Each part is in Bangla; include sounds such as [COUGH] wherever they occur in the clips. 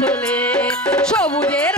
চলে। সবুজের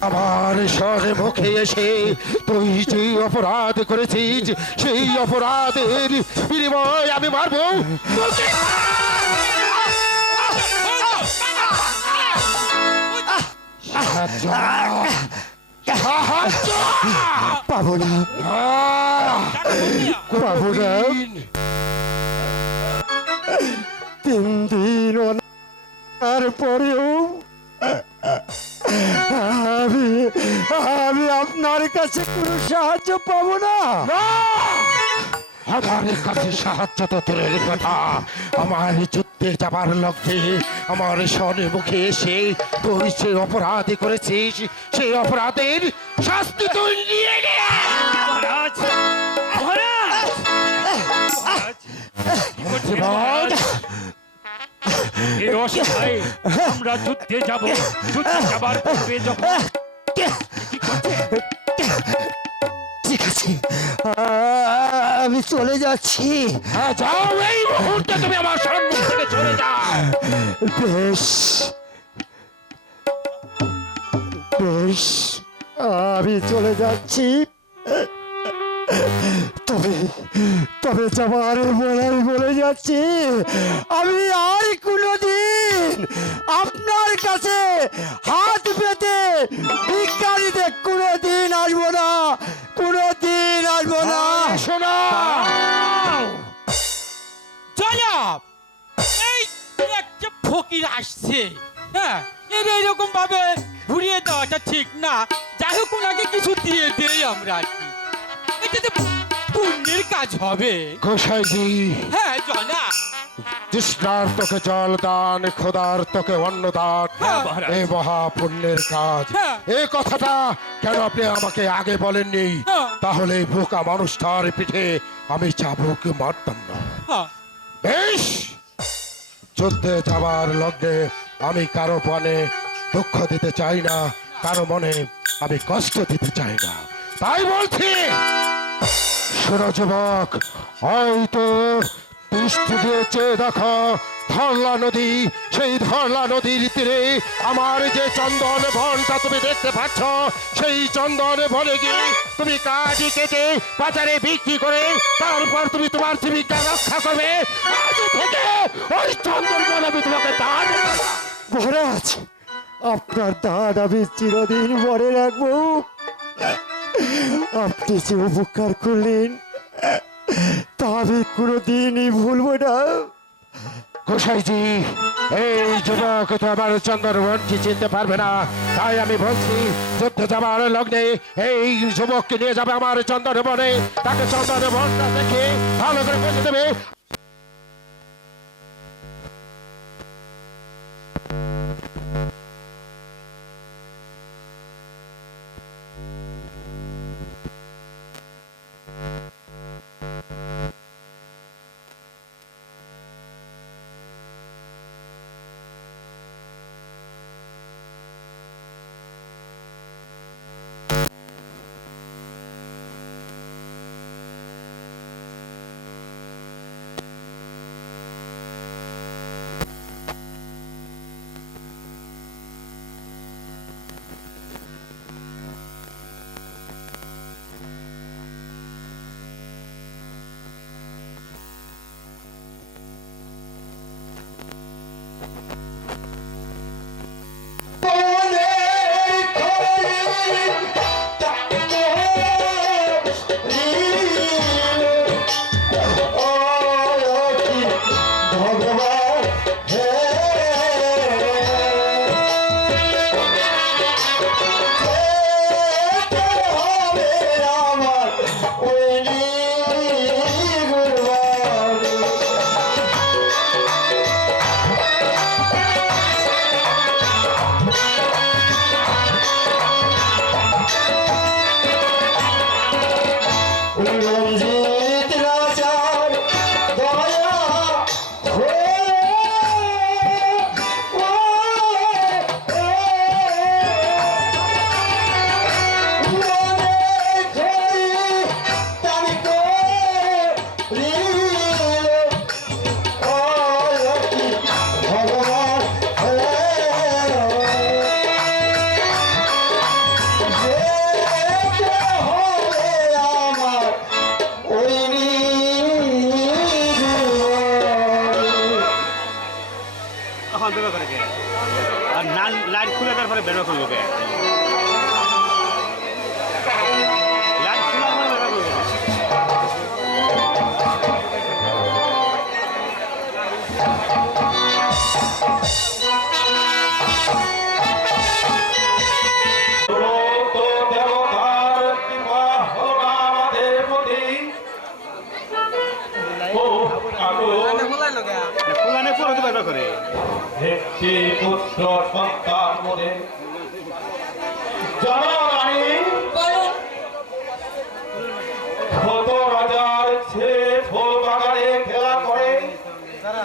আমার স্বরে মুখে এসে তুই যে অপরাধ করেছিস, সেই অপরাধের বিনিময় আমি মারবো। পাবো না পাবো না তিন দিন তারপরেও আমি আমি আপনার কাছে কোনো সাহায্য পাবো না। না! আমার কাছে সাহায্য তো দূরের কথা। আমার যুদ্ধে যাবার লক্ষ্যে আমার স্বরে মুখে এসে তুই যে অপরাধ করেছিস সেই অপরাধের শাস্তি তুই নিয়ে মহারাজ অসহায় আমরা যুদ্ধে যাব। যুদ্ধে যাবার পূর্বে যখন ঠিক আছে। আমি চলে যাচ্ছি। হ্যাঁ, যাও এই মুহূর্তে তুমি আমার সম্মুখ থেকে চলে যাও। বেশ। বেশ। আমি চলে যাচ্ছি। তবে তবে যাবার বলে আমি বলে যাচ্ছি। আমি আর কোনোদিন আপনার কাছে হাত পেতে দিতে কোনোদিন আসব না কোনোদিন আসব না। শোনা। জনাব এই একটা ফকির আসছে হ্যাঁ এর এইরকম ভাবে ঘুরিয়ে দেওয়াটা ঠিক না। যাই হোক ওনাকে কিছু দিয়ে দেই আমরা আর কি। এটাতে পুণ্যের কাজ হবে। গোসাইজি হ্যাঁ তোকে জল দান অন্ন দান হ্যাঁ, মহাপুণ্যের কাজ। হ্যাঁ। এই কথাটা কেন আপনি আমাকে আগে বলেননি? হ্যাঁ। তাহলে বোকা মানুষটার পিঠে আমি চাবুক মারতাম না। বেশ! যুদ্ধে যাবার লগ্নে আমি কারও মনে দুঃখ দিতে চাই না কারও মনে আমি কষ্ট দিতে চাই না। তাই বলছি। শোনো যুবক হয়তো দৃষ্টি দিয়ে চেয়ে দেখো, ধরলা নদী, সেই ধরলা নদীর তীরে আমার যে চন্দন বনটা তুমি দেখতে পাচ্ছ, সেই চন্দন বনে গিয়ে তুমি কাজে কেটে বাজারে বিক্রি করে তারপর তুমি তোমার জীবিকা রক্ষা করবে। ওই চন্দন বন আমি তোমাকে দান মহারাজ, আপনার দান আমি চিরদিন মনে রাখব। আপনি যে উপকার করলেন, তা আমি কোনোদিনই ভুলবো না। গোসাইজি, এই যুবক তো আমার চন্দন বনটি চিনতে পারবে না? তাই আমি বলছি, যুদ্ধ যাবার লগ্নে এই যুবককে নিয়ে যাবে আমার চন্দন বনে তাকে চন্দন বনটা দেখে ভালো করে বুঝে দেবে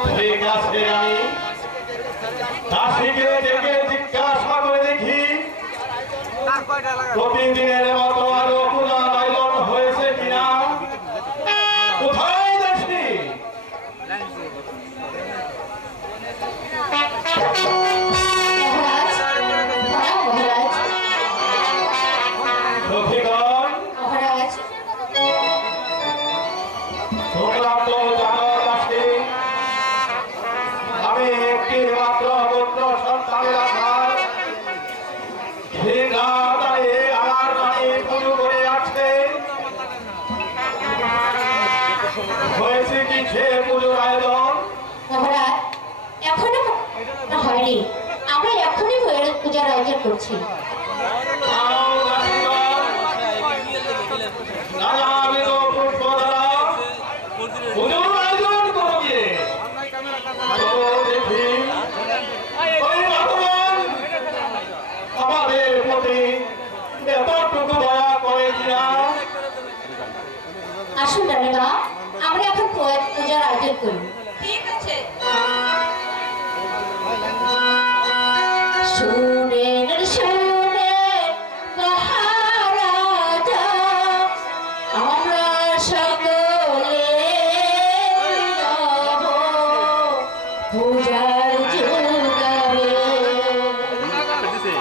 কে ঠিক আমি দাসীকে ডেকে জিজ্ঞাসা করে দেখি। প্রতিদিনের মতো আরও পূজা আয়োজন হয়েছে কিনা? কোথায় দাসী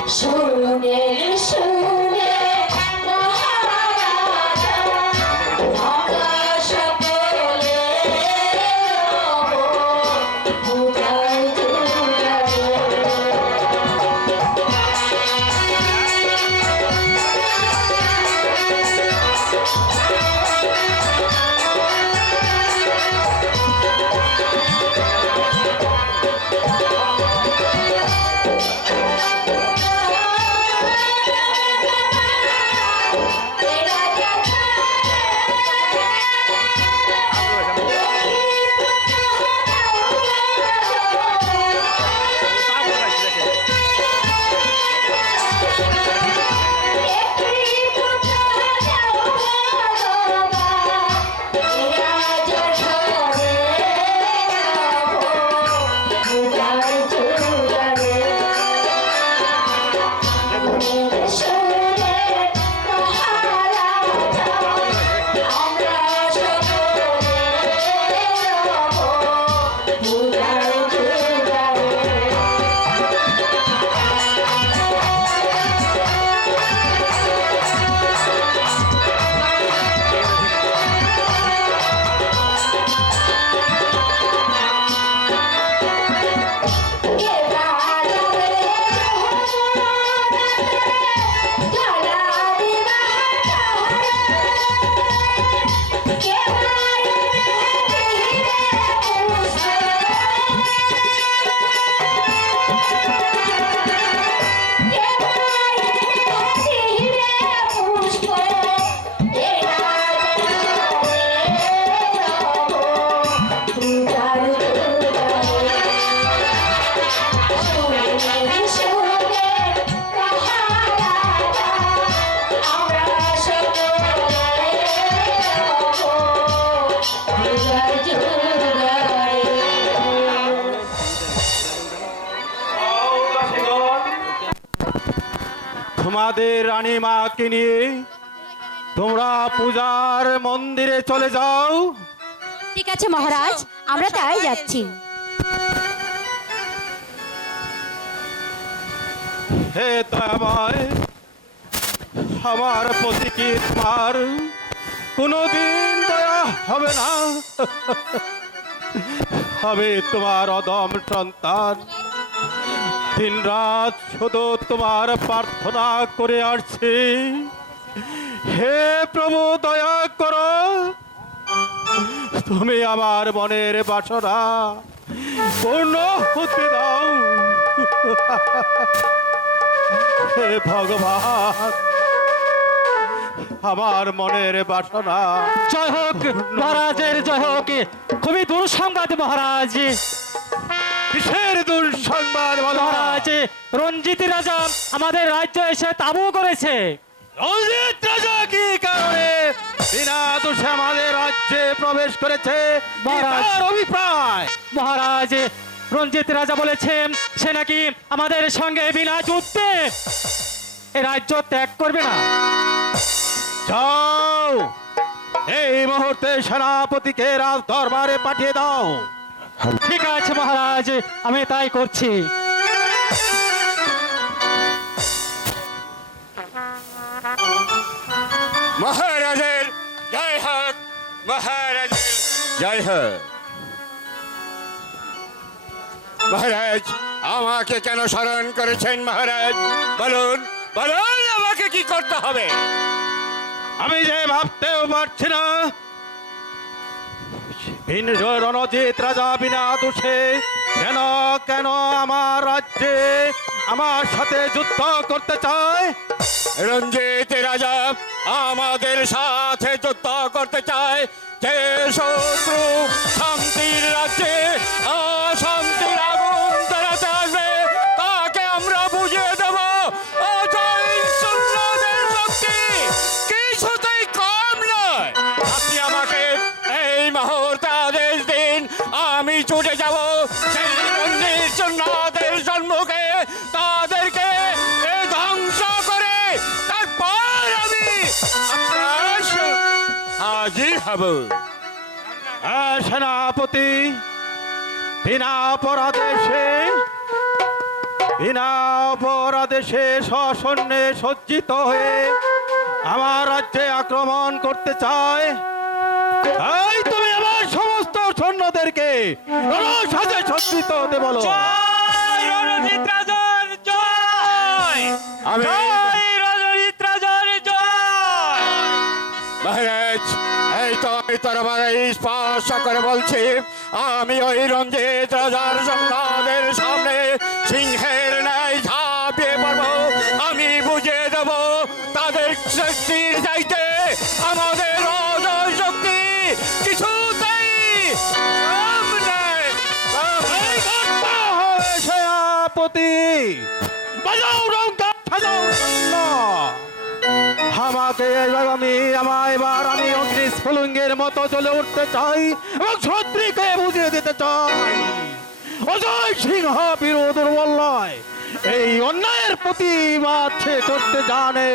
少年 তোমাদের রানী মাকে নিয়ে তোমরা পূজার মন্দিরে চলে যাও। ঠিক আছে মহারাজ আমরা তাই যাচ্ছি। হে দয়াময় আমার প্রতি কি তোমার কোনোদিন দয়া হবে না। [LAUGHS] আমি তোমার অদম সন্তান। দিন রাত শুধু তোমার প্রার্থনা করে আসছি। হে প্রভু, দয়া করো। তুমি আমার মনের বাসনা পূর্ণ হতে দাও। হে ভগবান, আমার মনের বাসনা জয় হোক, মহারাজের জয় হোক। খুবই দুঃসংবাদ, মহারাজ। কিসের দুঃসংবাদ বলো। মহারাজ রঞ্জিত রাজা আমাদের রাজ্য এসে তাবু করেছে। রঞ্জিত রাজা কি কারণে বিনা দোষে আমাদের রাজ্যে প্রবেশ করেছে? মহারাজ। অভিপ্রায়? মহারাজ রঞ্জিত রাজা বলেছেন সে নাকি আমাদের সঙ্গে বিনা যুদ্ধে এ রাজ্য ত্যাগ করবে না। যাও এই মুহূর্তে সেনাপতিকে রাজ দরবারে পাঠিয়ে দাও। ঠিক আছে মহারাজ আমি তাই করছি। মহারাজের জয় হোক মহারাজের জয় হোক। মহারাজ আমাকে কেন স্মরণ করেছেন মহারাজ? বলুন বলুন আমাকে কি করতে হবে? আমি যে ভাবতেও পারছি না ভিন্ন রণজিৎ রাজা বিনা দোষে। কেন কেন আমার রাজ্যে আমার সাথে যুদ্ধ করতে চায়? রঞ্জিত রাজা, আমাদের সাথে যুদ্ধ করতে চায়। যে শত্রু শান্তির রাজ্যে অশান্তির ছুটে যাব। তাদেরকে ধ্বংস করে তারপর আমি হাজির হব। সেনাপতি, বিনা অপরাধেশে বিনা অপরাধেশে সসৈন্যে সজ্জিত হয়ে আমার রাজ্যে আক্রমণ করতে চায়। তুমি সৈন্যদেরকে সাজে সজ্জিত হতে বলো। আমি এই তো স্পর্শ করে বলছি আমি ওই রঞ্জিত রাজার সন্তানের সামনে সিংহের ন্যায় ঝাঁপিয়ে পড়ব। আমি বুঝে দেব তাদের শক্তির চাইতে আমাদের অজয় শক্তি নয়। সেনাপতি আমাকে আমি আমার এবার আমি অগ্নি স্ফুলিঙ্গের মতো চলে উঠতে চাই এবং শত্রুকে বুঝিয়ে দিতে চাই অজয় সিংহ বীর দুর্বল নয় এই অন্যায়ের প্রতিবাদ সে করতে জানে।